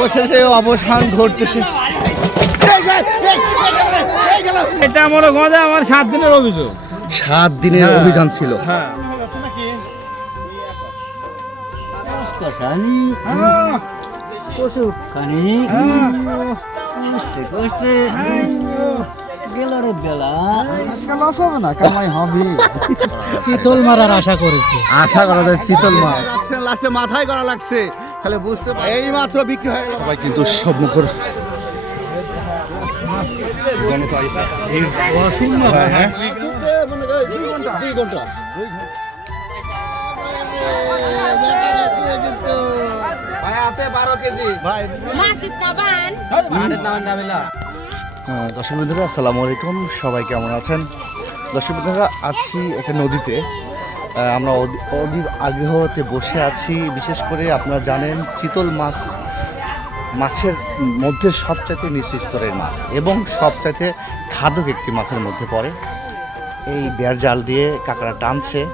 অবশেষে অবসান ঘটতেছে। এটা মনে গজা আমার সাত দিনের অভিযোগ। সাত দিনের হ্যাঁ। অভিযান ছিল। হ্যাঁ। কষানি পশু খানি কষ্টে কষ্টে গেল রে বেলা। লস হবে না কামাই হবে। শীতল মারার আশা করেছি। আশা করা যায় শীতল মাছ। লাস্টে মাথায় করা লাগছে। তাহলে বুঝতে পারি এই মাত্র বিক্রি হয়ে গেল। ভাই কিন্তু সব মুখর। হ্যাঁ আহ, দর্শক বন্ধুরা আসসালামু আলাইকুম। সবাই কেমন আছেন? দর্শক বন্ধুরা আছি একটা নদীতে। আমরা অধি- অধীর আগ্রহতে বসে আছি। বিশেষ করে আপনারা জানেন, চিতল মাছ, মাছের মধ্যে সবচাইতে নিচু স্তরের মাছ এবং সবচাইতে খাদক একটি মাছের মধ্যে পড়ে। এই বেড় জাল দিয়ে কাঁকড়া টানছে।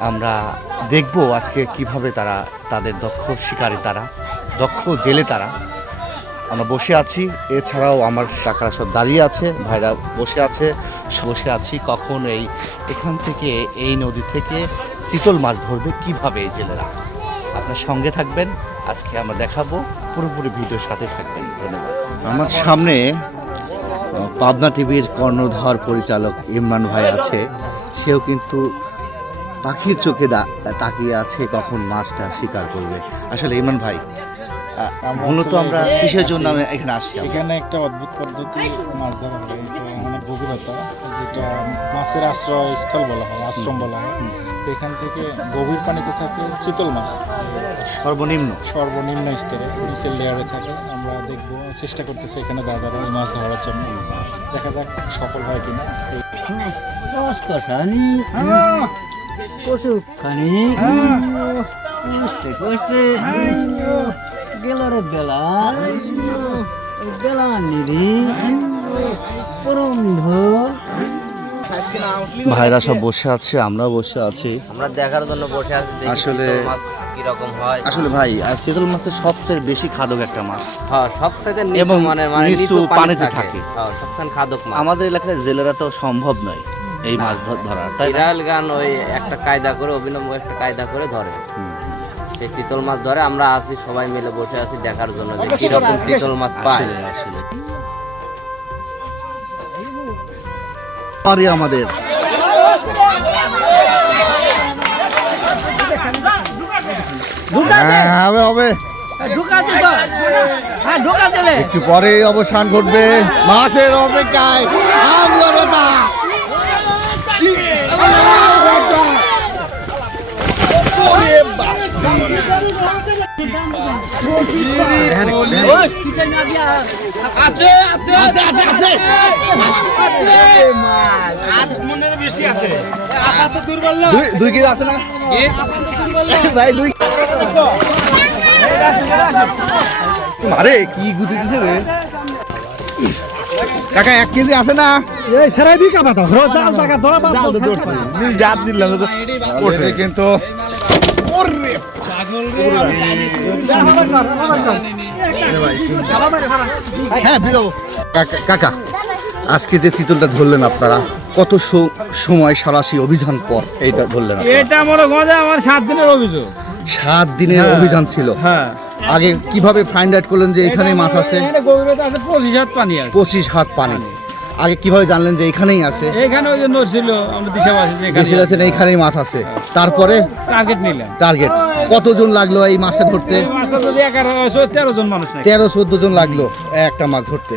আমরা দেখব আজকে কীভাবে তারা, তাদের দক্ষ শিকারী তারা, দক্ষ জেলে তারা আমরা বসে আছি। এছাড়াও আমার কাকারা সব দাঁড়িয়ে আছে, ভাইরা বসে আছে। বসে আছি কখন এই, এখান থেকে এই নদী থেকে শীতল মাছ ধরবে কীভাবে এই জেলেরা? আপনার সঙ্গে থাকবেন, আজকে আমরা দেখাবো, পুরোপুরি ভিডিওর সাথে থাকবেন, ধন্যবাদ। আমার সামনে পাবনা টিভির কর্ণধর পরিচালক ইমরান ভাই আছে। সেও কিন্তু পাখির চোখে তাকিয়ে আছে কখন মাছটা শিকার করবে। আসলে ইমরান ভাই মূলত আমরা কিসের জন্য আমি এখানে আসছি এখানে একটা অদ্ভুত পদ্ধতি মাছ ধরা হয় এটা অনেক গভীরতা যেটা মাছের আশ্রয় স্থল বলা হয় আশ্রম বলা হয়। এখান থেকে গভীর পানিতে থাকে চিতল মাছ। সর্বনিম্ন? সর্বনিম্ন স্তরে নিচের লেয়ারে থাকে। আমরা দেখব চেষ্টা করতেছি এখানে দাদারা এই মাছ ধরার জন্য। দেখা যাক সফল হয় কিনা। কষ্টে কষ্টে গেল রে বেলা বেলা নিধি পরম ঢোল ভাইরা সব বসে আছে আমরাও বসে আছি। আমরা দেখার জন্য বসে আছি আসলে- কীরকম হয়। আসলে ভাই আর চিতল মাছ সবচেয়ে বেশি খাদক একটা মাছ। হ্যাঁ এবং নিচু মানে মানে নিচু পানিতে থাকে। হ্যাঁ সবসাইতে খাদক মাছ। আমাদের এলাকায় জেলেরা তো সম্ভব নয় এই মাছ ধর- ধরা তাই বিড়াল গান ওই একটা কায়দা করে অভিনব একটা কায়দা করে ধরে। সেই চিতল মাছ ধরে আমরা আছি সবাই মিলে বসে আছি দেখার জন্য যে কীরকম চিতল মাছ পায়। আসলে। পারি আমাদের। হ্যাঁ, হবে হবে। একটু পরে অবসান ঘটবে। মাছের অপেক্ষায় আছে আছে আছে দুই দুই কেজি আছে না? ভাই দুই মারে কি গুটি দিছে রে? কাকা এক কেজি আছে না? এই সেরাই বিকা পাতা। জাল জায়গা ধরা দিলাম কিন্তু হ্যাঁ কাকা কাকা আজকে যে তিতুলটা ধরলেন আপনারা কত সময় সারাশি অভিযান পর এইটা ধরলেন এটা মনে গজা আমার সাত দিনের অভিযোগ। সাত দিনের হ্যাঁ। অভিযান ছিল। হ্যাঁ। আগে কীভাবে ফাইন্ড আউট করলেন যে এখানে মাছ আছে? এখানে গভীরতা আছে পঁচিশ হাত পানি পঁচিশ হাত পানি। আগে কীভাবে জানলেন যে এখানেই আছে? এখানে ওই যে নড়ছিল আমরা দিশা যে বেশি আছেন এইখানেই মাছ আছে। তারপরে? টার্গেট নিলাম টার্গেট কতজন লাগল এই মাছটা ধরতে? তেরো জন মানুষ নাই তেরো চোদ্দ জন লাগল একটা মাছ ধরতে।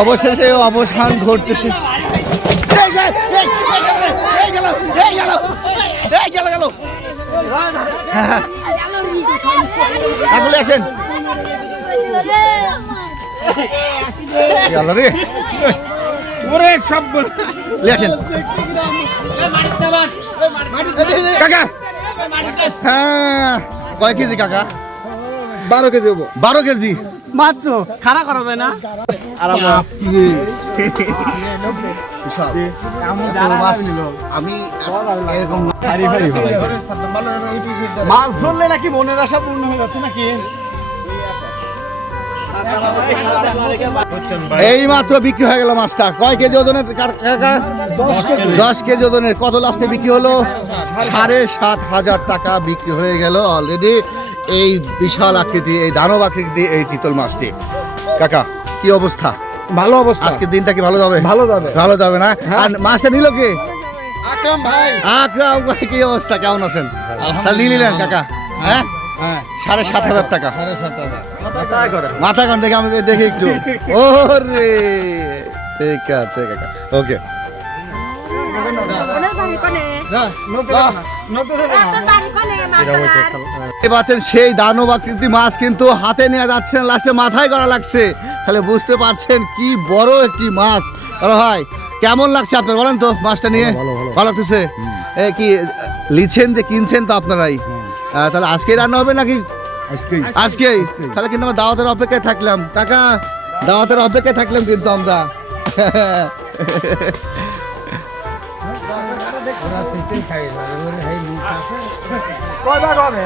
অবশেষে অবসান ঘটতেছে। আসেন। গেল রে ওরে সব লে কাকা! হ্যাঁ কয় কেজি কাকা? বারো কেজি হব। বারো কেজি? মাত্র খাড়া করা যায় না আমি মাছ ধরলে নাকি মনের আশা পূর্ণ হয়ে যাচ্ছে নাকি? এই মাত্র বিক্রি হয়ে গেল মাছটা। কয় কেজি ওজনের? কাকা দশ কেজি ওজনের। কত লাস্টে বিক্রি হলো? সাড়ে সাত হাজার টাকা বিক্রি হয়ে গেল অলরেডি এই বিশাল আকৃতি এই দানব আকৃতি এই চিতল মাছটি। কাকা কি অবস্থা? ভালো অবস্থা। আজকের দিনটা কি ভালো যাবে? ভালো যাবে। ভালো যাবে না? আর মাছটা নিল কে? আকরাম ভাই। আকরাম ভাই কি অবস্থা? কেমন আছেন? তাহলে নিয়ে নিলেন কাকা। হ্যাঁ হ্যাঁ? সাড়ে সাত হাজার টাকা। মাথা কান দেখে আমাদের দেখি একটু। ওরে। ঠিক আছে কাকা। ওকে। ওনার বাড়ি কোনে? আপনার বাড়ি কোনে, মাছরাঙার? দেখতে পাচ্ছেন সেই দানব আকৃতি মাছ কিন্তু হাতে নিয়ে যাচ্ছে না লাস্টে মাথায় করা লাগছে। তাহলে বুঝতে পারছেন কি বড় একটি মাছ। ভাই কেমন লাগছে আপনার? বলেন তো মাছটা নিয়ে। ভালো লাগতেছে? কি লিছেন যে কিনছেন তো আপনারাই? তাহলে আজকেই রান্না হবে নাকি? আজকেই। তাহলে কিন্তু আমরা দাওয়াতের অপেক্ষায় থাকলাম। কাকা দাওয়াতের অপেক্ষায় থাকলাম কিন্তু আমরা। কবে